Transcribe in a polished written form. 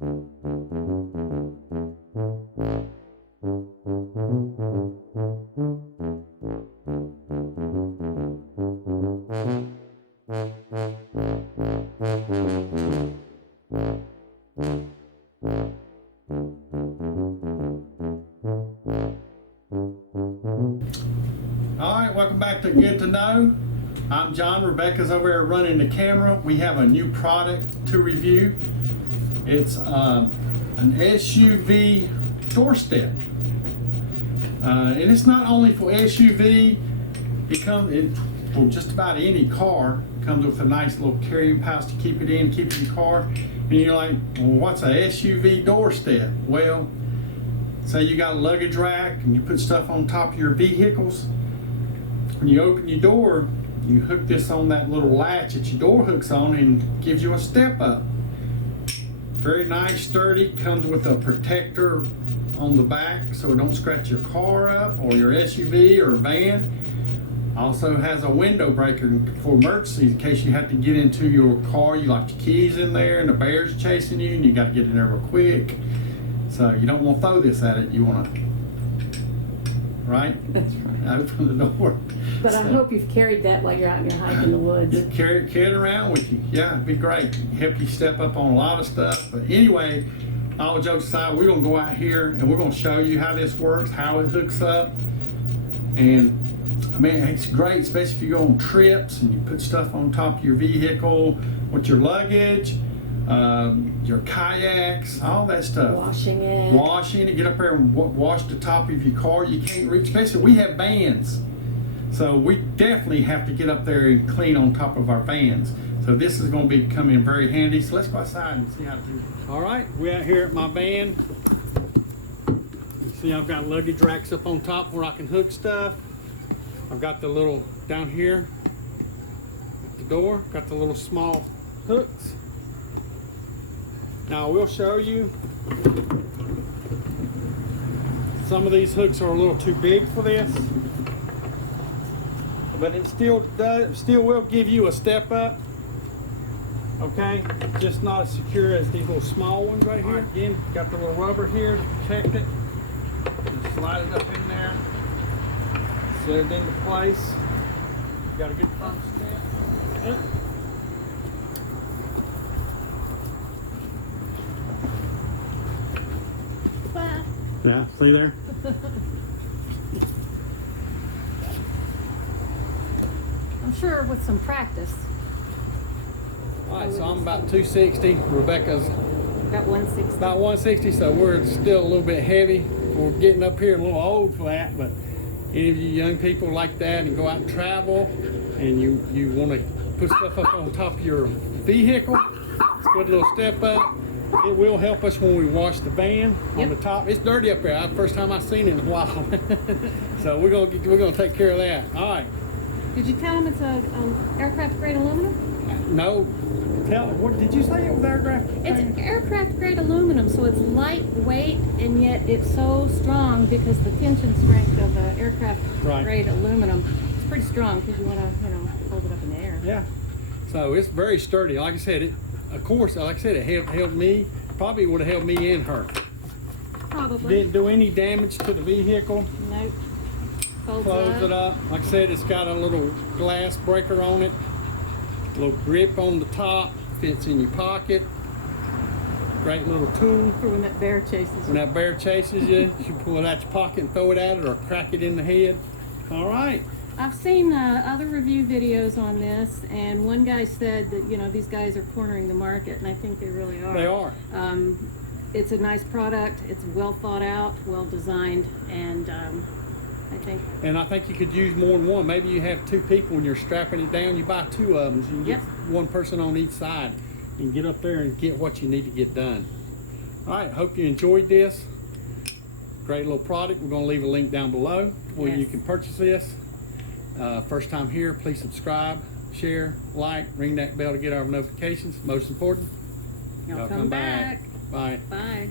Alright, welcome back to Get to Know. I'm John. Rebecca's over there running the camera. We have a new product to review. It's an SUV doorstep. And it's not only for SUV, it comes for just about any car. It comes with a nice little carrying pouch to keep it in, keep it in your car. And you're like, well, what's a SUV doorstep? Well, say you got a luggage rack and you put stuff on top of your vehicles. When you open your door, you hook this on that little latch that your door hooks on and gives you a step up. Very nice, sturdy, comes with a protector on the back so it don't scratch your car up or your SUV or van. Also has a window breaker for emergencies in case you have to get into your car, you lock your keys in there and the bear's chasing you and you got to get in there real quick. So you don't want to throw this at it, you want to, right? That's right. Open the door. But I hope you've carried that while you're out in your hike in the woods. You carry it around with you. Yeah, it'd be great. Help you step up on a lot of stuff. But anyway, all jokes aside, we're going to go out here and we're going to show you how this works, how it hooks up. And I mean, it's great, especially if you go on trips and you put stuff on top of your vehicle with your luggage, your kayaks, all that stuff. Washing it. Get up there and wash the top of your car. You can't reach, especially we have vans. So we definitely have to get up there and clean on top of our vans. So this is going to be coming very handy. So let's go outside and see how to do it. All right, we're out here at my van. You see I've got luggage racks up on top where I can hook stuff. I've got the little down here at the door, got the little small hooks. Now I will show you, some of these hooks are a little too big for this, but it still will give you a step up. Okay, just not as secure as these little small ones right here. Again, got the little rubber here to protect it. Just slide it up in there, set it into place. Got a good front step. Yeah, see there? I'm sure with some practice. All right, so I'm about 260. Rebecca's About 160. about 160, so we're still a little bit heavy. We're getting up here a little old for that, but any of you young people like that and go out and travel and you want to put stuff up on top of your vehicle, it's a good little step up. It will help us when we wash the van on the top. It's dirty up there. First time I've seen it in a while. So we're gonna take care of that. All right. Did you tell them it's a aircraft grade aluminum? No. What did you say it was aircraft? It's aircraft grade aluminum, so it's lightweight and yet it's so strong because the tension strength of aircraft grade aluminum is pretty strong because you want to, hold it up in the air. Yeah. So it's very sturdy. Like I said, of course, like I said, it held me. Probably would have held me and her. Probably. Didn't do any damage to the vehicle. Nope. Close it up. Like I said, it's got a little glass breaker on it. A little grip on the top. Fits in your pocket. Great little tool. For when that bear chases you. When that bear chases you, you pull it out your pocket and throw it at it or crack it in the head. All right. I've seen other review videos on this, and one guy said that, these guys are cornering the market, and I think they really are. They are. It's a nice product. It's well thought out, well designed, and I think you could use more than one. Maybe you have two people and you're strapping it down. You buy two of them. So you can get one person on each side. You can get up there and get what you need to get done. All right, hope you enjoyed this. Great little product. We're going to leave a link down below where you can purchase this. First time here, please subscribe, share, like, ring that bell to get our notifications. Most important, y'all come back. Bye. Bye.